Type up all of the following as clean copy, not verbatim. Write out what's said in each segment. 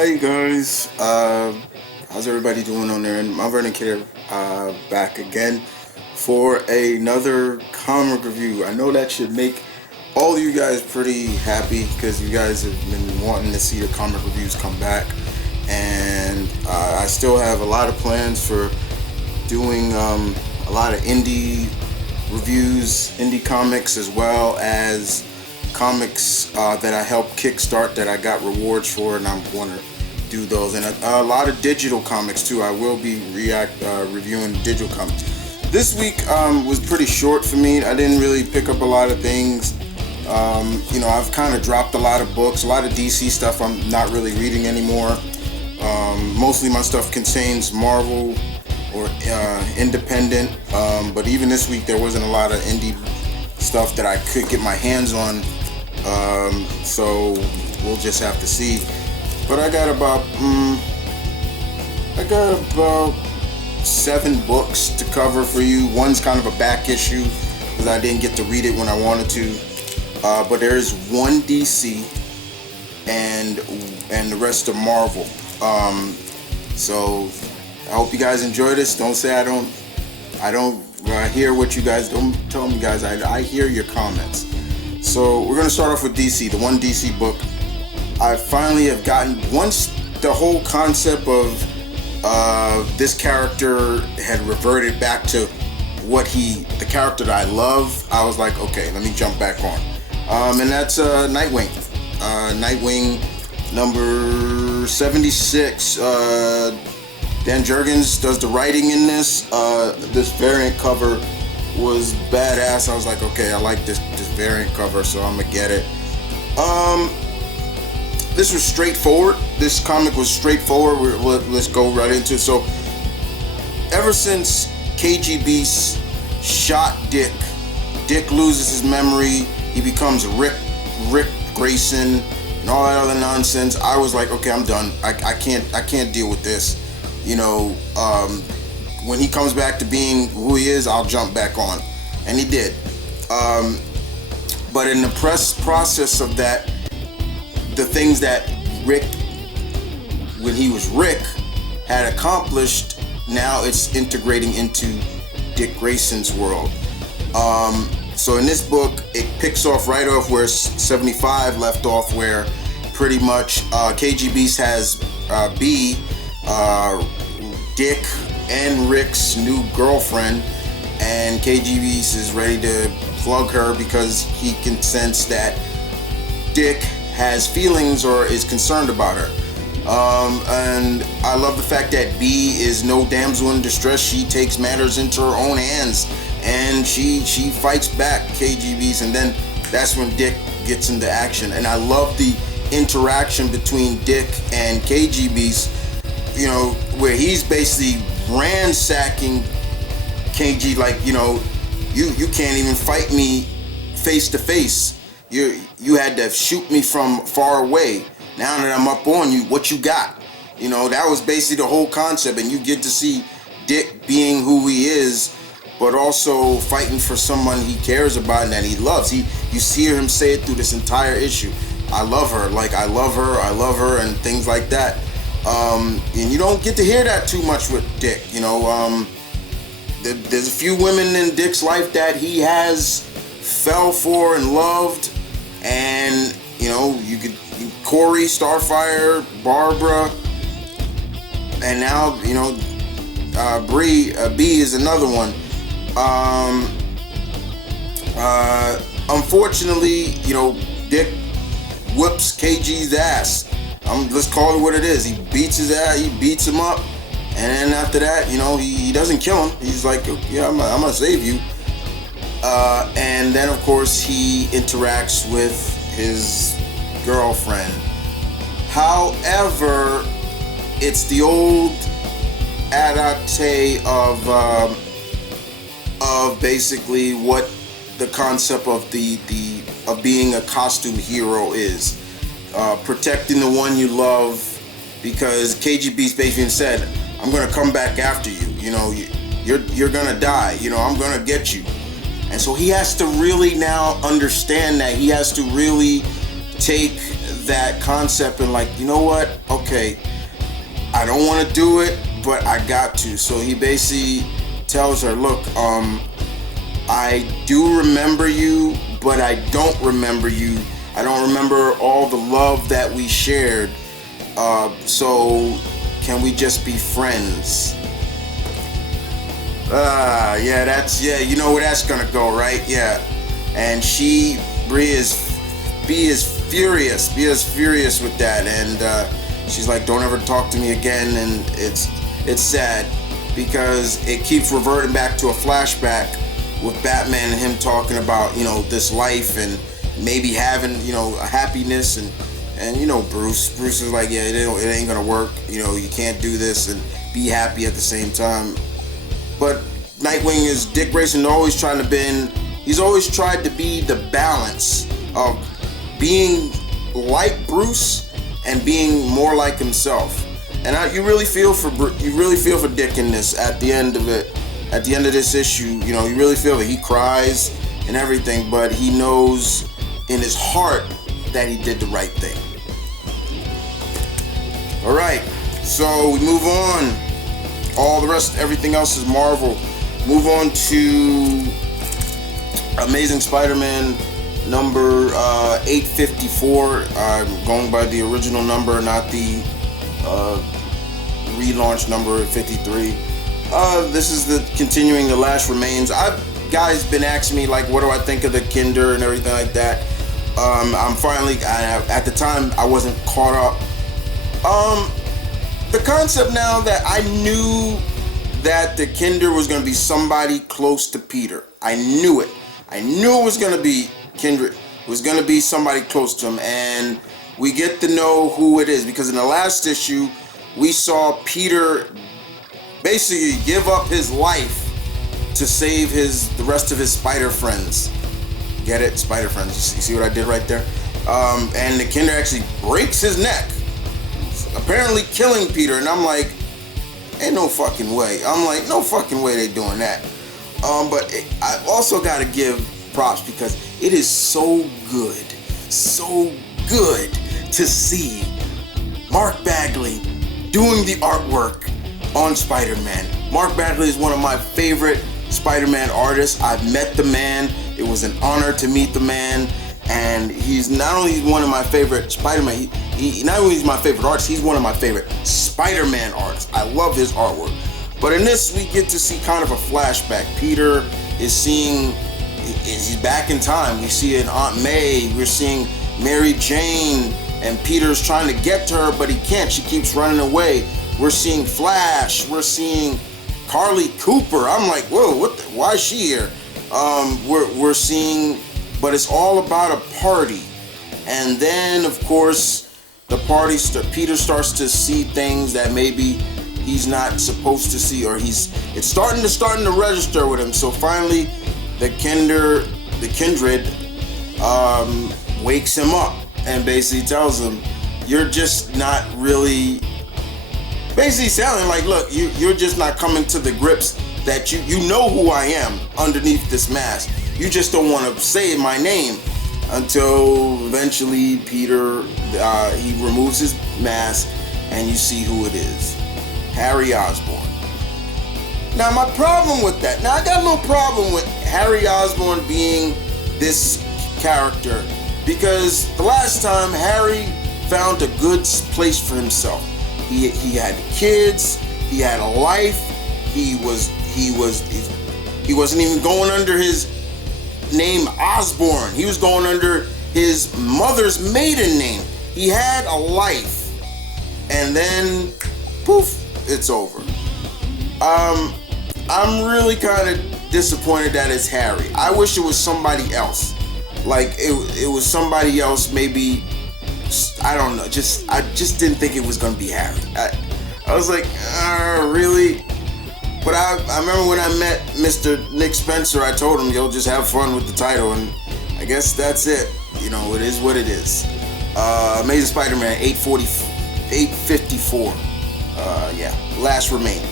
Hi guys, how's everybody doing on there? And M.V.K back again for another comic review. I know that should make all of you guys pretty happy because you guys have been wanting to see the comic reviews come back, and I still have a lot of plans for doing a lot of indie reviews, indie comics, as well as comics that I helped kickstart that I got rewards for, and I'm going to do those, and a lot of digital comics too. I will be reviewing digital comics. This week was pretty short for me. I didn't really pick up a lot of things. I've kind of dropped a lot of books, a lot of DC stuff I'm not really reading anymore. Mostly my stuff contains Marvel or independent, but even this week there wasn't a lot of indie stuff that I could get my hands on, so we'll just have to see. But I got about 7 books to cover for you. One's kind of a back issue because I didn't get to read it when I wanted to, but there is one DC and the rest are Marvel. So I hope you guys enjoy this. Don't say I don't hear what you guys don't tell me, guys. I hear your comments. So we're gonna start off with DC, the one DC book. I finally have gotten, once the whole concept of this character had reverted back to the character that I love, I was like, okay, let me jump back on. And that's Nightwing. Nightwing number 76. Dan Jurgens does the writing in this. This variant cover was badass. I was like, okay, I like this variant cover, so I'm gonna get it. This was straightforward. This comic was straightforward. Let's go right into it. So, ever since KGB shot Dick loses his memory. He becomes Rick Grayson and all that other nonsense. I was like, okay, I'm done. I can't deal with this. When he comes back to being who he is, I'll jump back on, and he did. But in the process of that, the things that Rick, when he was Rick, had accomplished, now it's integrating into Dick Grayson's world. So in this book, it picks off right off where 75 left off, where pretty much KGB has B, Dick and Rick's new girlfriend, and KGB is ready to plug her because he can sense that Dick has feelings or is concerned about her. And I love the fact that B is no damsel in distress. She takes matters into her own hands, and she fights back KGB's, and then that's when Dick gets into action. And I love the interaction between Dick and KGB's, where he's basically ransacking KG, like, you can't even fight me face to face. You had to shoot me from far away. Now that I'm up on you, what you got? That was basically the whole concept, and you get to see Dick being who he is, but also fighting for someone he cares about and that he loves. You see him say it through this entire issue. I love her, I love her, and things like that. And you don't get to hear that too much with Dick. There's a few women in Dick's life that he has fell for and loved, and you could Corey, Starfire, Barbara, and now B is another one. Unfortunately, Dick whips KG's ass. Let's call it what it is. He beats his ass. He beats him up, and then after that, he doesn't kill him. He's like, yeah, I'm gonna save you. And then of course he interacts with his girlfriend. However, it's the old adage of basically what the concept of of being a costume hero is. Protecting the one you love, because KGB's basically said, I'm gonna come back after you. You're gonna die. I'm gonna get you. And so he has to really now understand that he has to really take that concept and like, you know what? Okay, I don't want to do it, but I got to. So he basically tells her, look, I do remember you, but I don't remember you. I don't remember all the love that we shared. So can we just be friends? Yeah, you know where that's gonna go, right? Yeah. And Bree is furious with that, and she's like, don't ever talk to me again. And it's sad because it keeps reverting back to a flashback with Batman and him talking about, you know, this life and maybe having, you know, a happiness, and you know, Bruce is like, yeah, it ain't gonna work, you know, you can't do this and be happy at the same time. But Nightwing is Dick Grayson always he's always tried to be the balance of being like Bruce and being more like himself. And you really feel for Dick in this. At the end of this issue, you know, you really feel that he cries and everything, but he knows in his heart that he did the right thing. All right, so we move on. Everything else is Marvel. Move on to Amazing Spider-Man number 854. I'm going by the original number, not the relaunch number 53. This is continuing The Last Remains. Guys been asking me, like, what do I think of the Kinder and everything like that. I'm finally, at the time I wasn't caught up. The concept now that I knew that the Kinder was going to be somebody close to Peter. I knew it. I knew it was going to be Kindred. It was going to be somebody close to him, and we get to know who it is, because in the last issue we saw Peter basically give up his life to save the rest of his spider friends. Get it? Spider friends. You see what I did right there? And the Kinder actually breaks his neck, apparently killing Peter, and I'm like, ain't no fucking way. I'm like, no fucking way they doing that. But I also gotta give props because it is so good to see Mark Bagley doing the artwork on Spider-Man. Mark Bagley is one of my favorite Spider-Man artists. I've met the man. It was an honor to meet the man, and he's not only one of my favorite Spider-Man, he not only is my favorite artist, he's one of my favorite Spider-Man artists. I love his artwork. But in this, we get to see kind of a flashback. Peter he's back in time. We see an Aunt May, we're seeing Mary Jane, and Peter's trying to get to her, but he can't. She keeps running away. We're seeing Flash, we're seeing Carly Cooper. I'm like, whoa, why is she here? We're seeing, but it's all about a party. And then, of course, the party, Peter starts to see things that maybe he's not supposed to see, or it's starting to register with him. So finally, the Kindred wakes him up and basically tells him, you're just not really, basically sounding like, look, you're just not coming to the grips that you know who I am underneath this mask. You just don't want to say my name. Until eventually Peter, he removes his mask and you see who it is. Harry Osborn. Now my problem with that, I got no problem with Harry Osborn being this character, because the last time Harry found a good place for himself. He had kids, he had a life, he wasn't even going under his name Osborn. He was going under his mother's maiden name. He had a life, and then poof, it's over. I'm really kind of disappointed that it's Harry. I wish it was somebody else. Like it was somebody else, maybe, I don't know, I just didn't think it was gonna be Harry. I was like, really? But I remember when I met Mr. Nick Spencer, I told him, yo, just have fun with the title, and I guess that's it. You know, it is what it is. Amazing Spider-Man 854. Last Remain.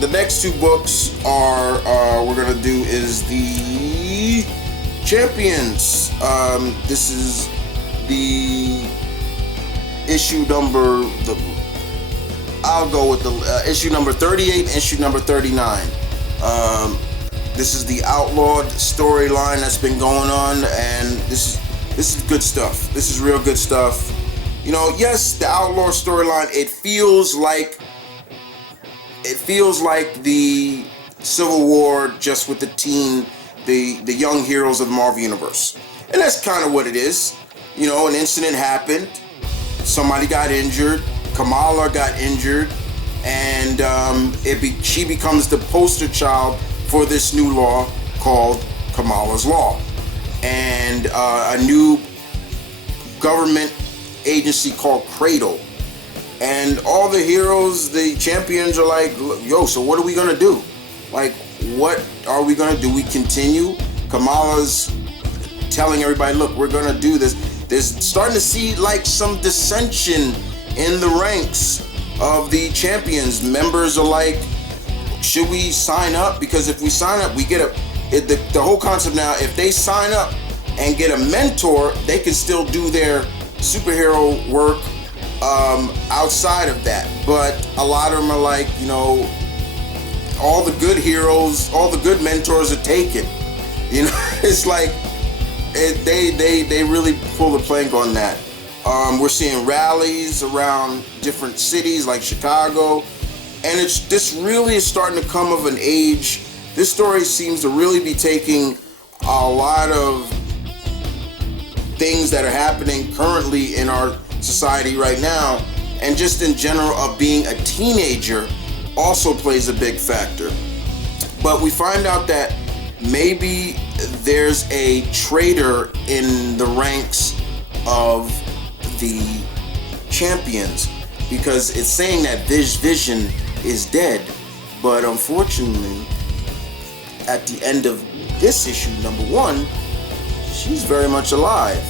The next two books we're gonna do is the Champions This is the issue number. I'll go with the issue number 38, issue number 39. This is the outlawed storyline that's been going on, and this is good stuff. This is real good stuff. You know, yes, the outlaw storyline. It feels like the Civil War, just with the team, the young heroes of the Marvel Universe, and that's kind of what it is. You know, an incident happened, somebody got injured, Kamala got injured, and she becomes the poster child for this new law called Kamala's Law, and a new government agency called Cradle. And all the heroes, the champions, are like, yo, so what are we gonna do? Like, what are we gonna do? We continue. Kamala's telling everybody, look, we're gonna do this. There's starting to see like some dissension in the ranks of the champions. Members are like, should we sign up? Because if we sign up, we get the whole concept now, if they sign up and get a mentor, they can still do their superhero work outside of that. But a lot of them are like, you know, all the good heroes, all the good mentors are taken. You know, it's like they really pull the plank on that. We're seeing rallies around different cities like Chicago, and this really is starting to come of an age. This story seems to really be taking a lot of things that are happening currently in our society right now, and just in general of being a teenager also plays a big factor. But we find out that maybe there's a traitor in the ranks of the champions, because it's saying that Vision is dead, but unfortunately at the end of this issue number 1, she's very much alive.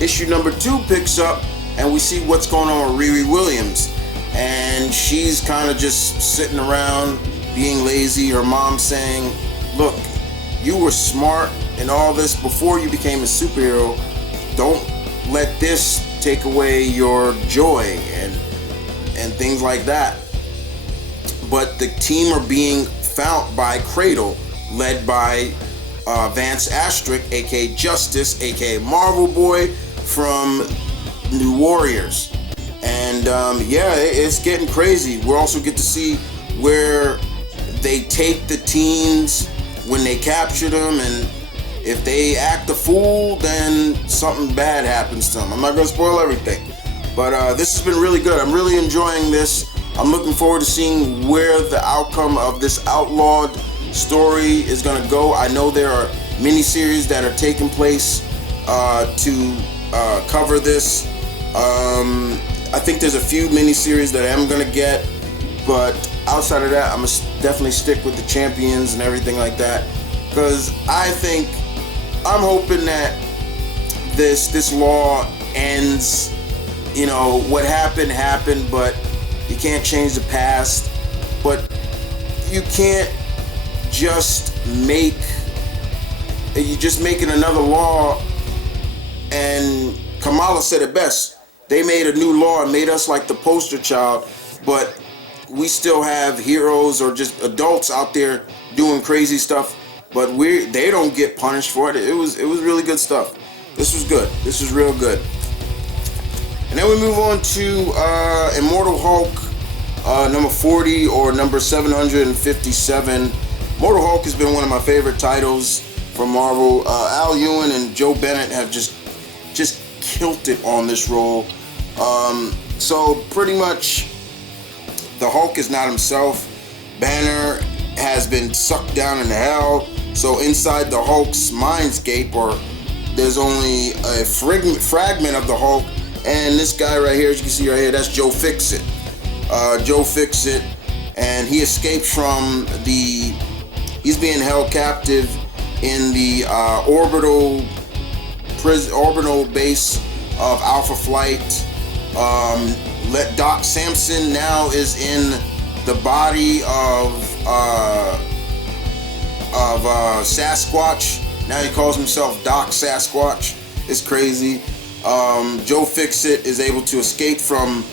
Issue number 2 picks up, and we see what's going on with Riri Williams, and she's kind of just sitting around being lazy. Her mom saying, look, you were smart and all this before you became a superhero. Don't let this take away your joy and things like that. But the team are being found by Cradle, led by Vance Astrick, aka Justice, aka Marvel Boy from New Warriors. And yeah, it's getting crazy. We also get to see where they take the teens when they capture them, and if they act a fool, then something bad happens to them. I'm not going to spoil everything, but this has been really good. I'm really enjoying this. I'm looking forward to seeing where the outcome of this outlawed story is going to go. I know there are miniseries that are taking place to cover this. I think there's a few miniseries that I'm going to get, but outside of that, I'm going to definitely stick with the champions and everything like that, because I'm hoping that this law ends. You know, what happened, but you can't change the past. But you can't just making another law. And Kamala said it best. They made a new law and made us like the poster child, but we still have heroes or just adults out there doing crazy stuff, but they don't get punished for it. It was really good stuff. This was good. This was real good. And then we move on to Immortal Hulk, number 40 or number 757. Immortal Hulk has been one of my favorite titles from Marvel. Al Ewing and Joe Bennett have just killed it on this role. So pretty much the Hulk is not himself. Banner has been sucked down into hell. So inside the Hulk's mindscape, or there's only a fragment of the Hulk. And this guy right here, as you can see right here, that's Joe Fixit. Joe Fixit, and he escapes from he's being held captive in the orbital base of Alpha Flight. Doc Samson now is in the body of Sasquatch. Now he calls himself Doc Sasquatch. It's crazy. Joe Fixit is able to escape from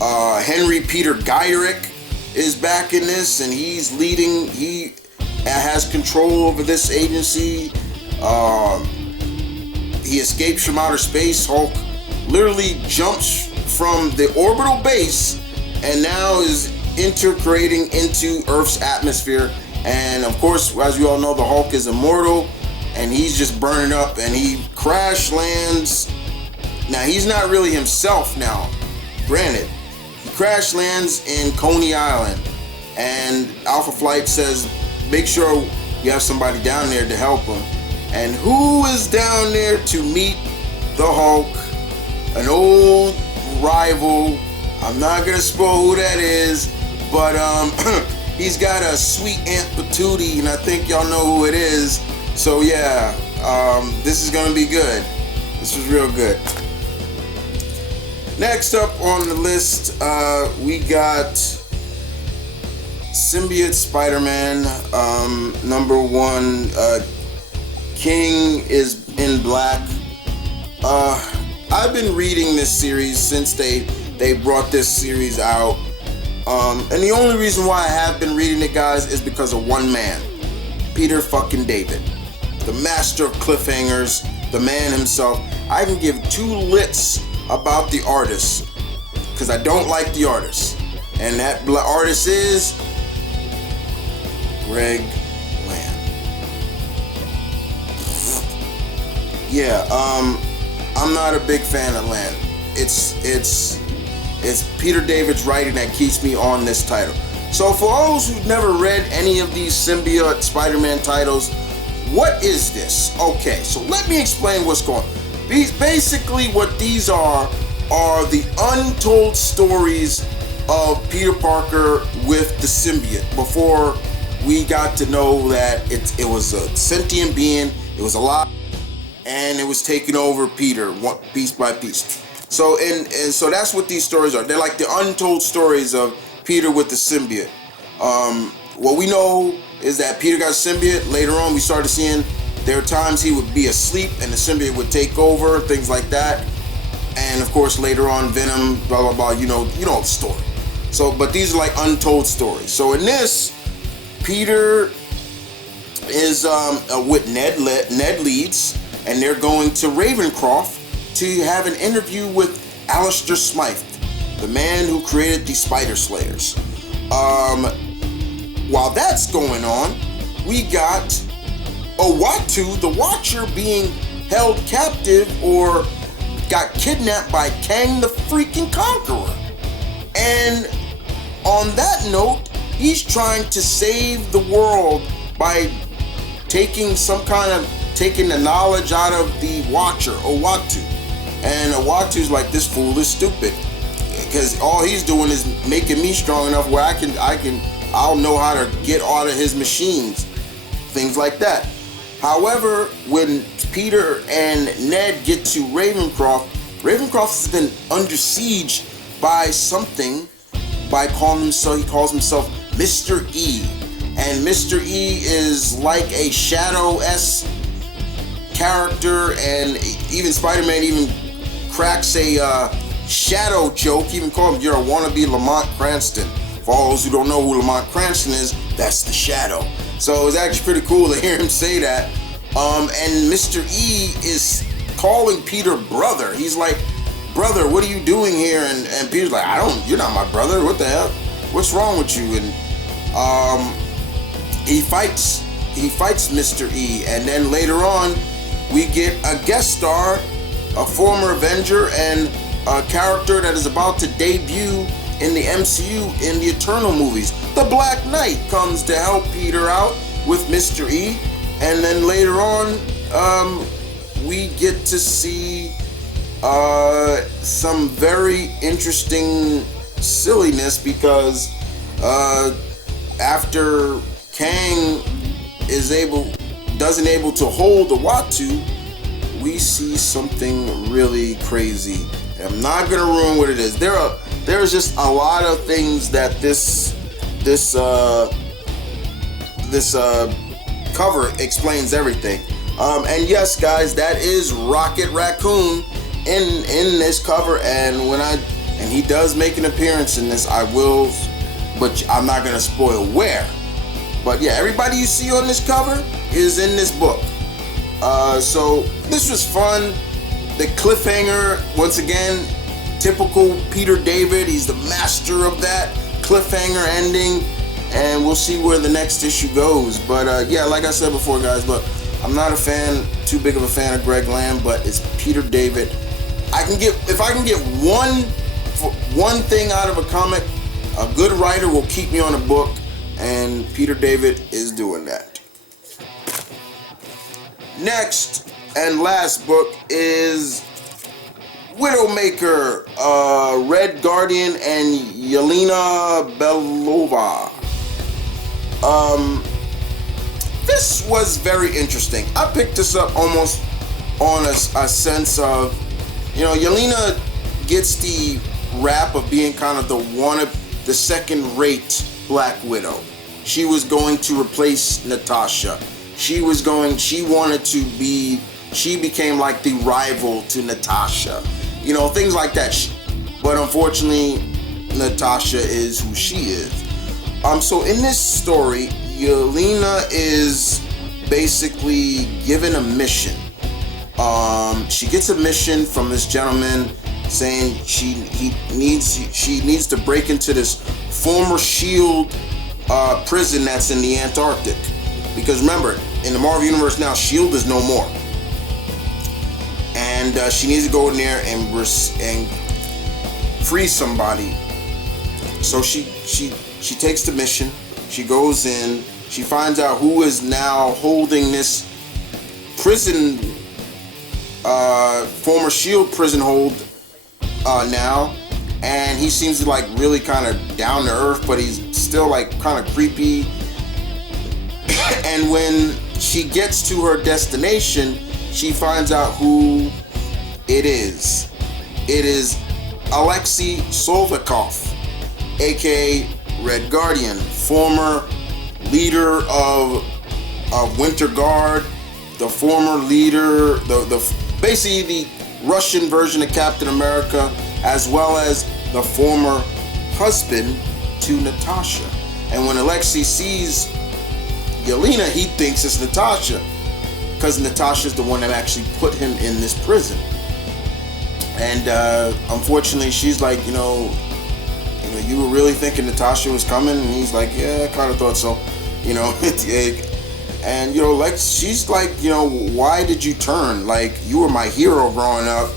Henry Peter Geierick is back in this, and he's leading. He has control over this agency. He escapes from outer space. Hulk literally jumps from the orbital base and now is integrating into Earth's atmosphere. And of course, as you all know, the Hulk is immortal, and he's just burning up, and he crash lands. Now, he's not really himself now, granted. He crash lands in Coney Island, and Alpha Flight says, make sure you have somebody down there to help him. And who is down there to meet the Hulk? An old rival. I'm not gonna spoil who that is, but he's got a sweet Aunt Patootie, and I think y'all know who it is. So yeah, this is gonna be good. This was real good. Next up on the list, we got Symbiote Spider-Man, number 1. King is in black. I've been reading this series since they brought this series out. And the only reason why I have been reading it, guys, is because of one man. Peter fucking David. The master of cliffhangers, the man himself. I can give 2 lits about the artist, because I don't like the artist. And that artist is Greg Land. Yeah, I'm not a big fan of Land. It's Peter David's writing that keeps me on this title. So for those who've never read any of these Symbiote Spider-Man titles, what is this? Okay, so let me explain what's going on. Basically, what these are the untold stories of Peter Parker with the symbiote before we got to know that it was a sentient being, it was alive, and it was taking over Peter piece by piece. So and so that's what these stories are. They're like the untold stories of Peter with the symbiote. What we know is that Peter got a symbiote. Later on, we started seeing there were times he would be asleep and the symbiote would take over, things like that. And of course, later on, Venom, blah, blah, blah, you know the story. So, but these are like untold stories. So in this, Peter is with Ned Leeds, and they're going to Ravencroft to have an interview with Alistair Smythe, the man who created the Spider Slayers. While that's going on, we got Uatu, the Watcher, being held captive or got kidnapped by Kang the freaking Conqueror. And on that note, he's trying to save the world by taking the knowledge out of the Watcher, Uatu. And Uatu's like, this fool is stupid, because all he's doing is making me strong enough where I'll know how to get out of his machines, things like that. However, when Peter and Ned get to Ravencroft has been under siege by something, he calls himself Mr. E. And Mr. E is like a Shadow-esque character, and even Spider-Man even cracks a Shadow joke, even call him, you're a wannabe Lamont Cranston. For all those who don't know who Lamont Cranston is, that's the Shadow. So it's actually pretty cool to hear him say that. And Mr. E is calling Peter brother. He's like, brother, what are you doing here? And Peter's like, you're not my brother. What the hell? What's wrong with you? And he fights Mr. E. And then later on, we get a guest star, a former Avenger, and a character that is about to debut in the MCU in the Eternal movies. The Black Knight comes to help Peter out with Mr. E. And then later on, we get to see some very interesting silliness, because after Kang isn't able to hold the Uatu, we see something really crazy. I'm not gonna ruin what it is. There's just a lot of things that this cover explains everything. And yes, guys, that is Rocket Raccoon in this cover, and he does make an appearance in this. I will, but I'm not gonna spoil where. But yeah, everybody you see on this cover is in this book. So this was fun. The cliffhanger, once again, typical Peter David. He's the master of that cliffhanger ending, and we'll see where the next issue goes. But yeah, like I said before, guys, look, I'm not too big of a fan of Greg Land, but it's Peter David. If I can get one thing out of a comic, a good writer will keep me on a book, and Peter David is doing that. Next and last book is Widowmaker, Red Guardian, and Yelena Belova. This was very interesting. I picked this up almost on a sense of, Yelena gets the rap of being kind of the second-rate Black Widow. She was going to replace Natasha. She became like the rival to Natasha. Things like that. But unfortunately, Natasha is who she is. So in this story, Yelena is basically given a mission. She gets a mission from this gentleman saying she needs to break into this former SHIELD prison that's in the Antarctic. Because remember, in the Marvel Universe now, SHIELD is no more. And she needs to go in there and free somebody. So she takes the mission. She goes in. She finds out who is now holding this prison, former SHIELD prison hold now. And he seems to like really kind of down to earth, but he's still like kind of creepy. And when she gets to her destination, she finds out who it is. It is Alexei Solvikov, aka Red Guardian, former leader of Winter Guard, the former leader, basically the Russian version of Captain America, as well as the former husband to Natasha. And when Alexei sees Yelena, he thinks it's Natasha, because Natasha's the one that actually put him in this prison. And unfortunately, she's like, you were really thinking Natasha was coming? And he's like, yeah, I kind of thought so. And she's like, why did you turn? Like, you were my hero growing up,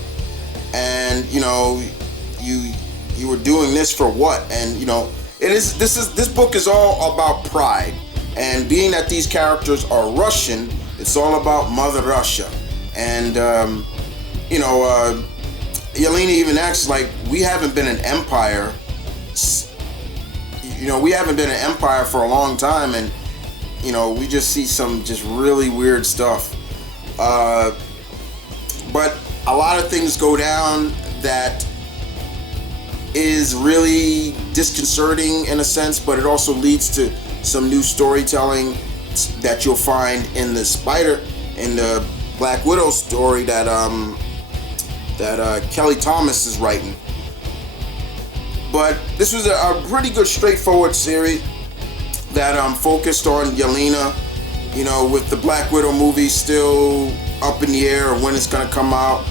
and you were doing this for what? And this book is all about pride. And being that these characters are Russian, it's all about Mother Russia. And Yelena even acts like we haven't been an empire. We haven't been an empire for a long time, and we just see some just really weird stuff. But a lot of things go down that is really disconcerting in a sense, but it also leads to some new storytelling that you'll find in the Black Widow story that Kelly Thomas is writing. But this was a pretty good, straightforward series that focused on Yelena. With the Black Widow movie still up in the air, or when it's gonna come out.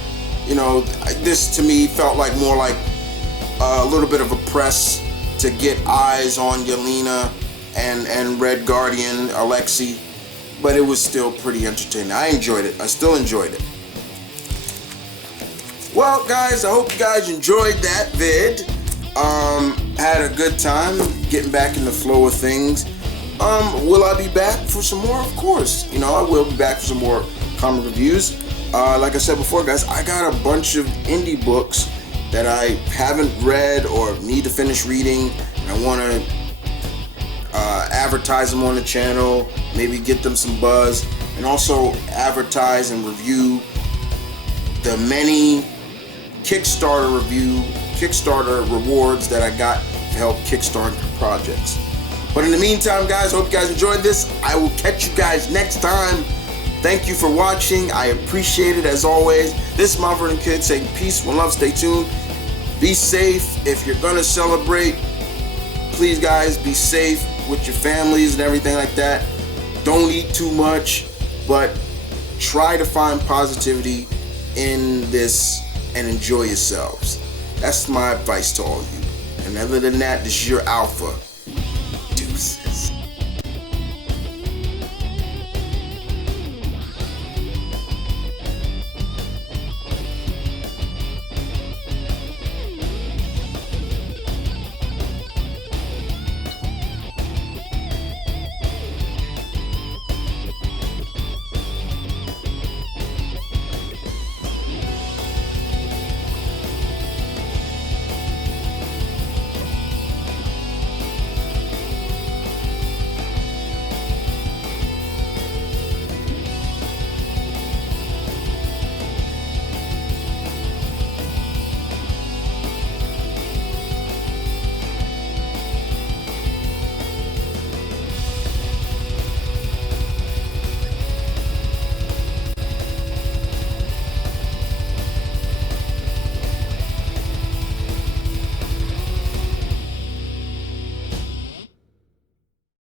This to me felt like more like a little bit of a press to get eyes on Yelena and Red Guardian, Alexei. But it was still pretty entertaining. I enjoyed it. I still enjoyed it. Well, guys, I hope you guys enjoyed that vid. Had a good time getting back in the flow of things. Will I be back for some more? Of course. I will be back for some more comic reviews. Like I said before, guys, I got a bunch of indie books that I haven't read or need to finish reading, and I want to advertise them on the channel, maybe get them some buzz, and also advertise and review the many Kickstarter rewards that I got to help kickstart projects. But in the meantime, guys, hope you guys enjoyed this. I will catch you guys next time. Thank you for watching. I appreciate it as always. This is TheMtVernonKid saying peace, one love, stay tuned. Be safe. If you're gonna celebrate, please guys, be safe with your families and everything like that. Don't eat too much, but try to find positivity in this and enjoy yourselves. That's my advice to all of you. And other than that, this is your alpha.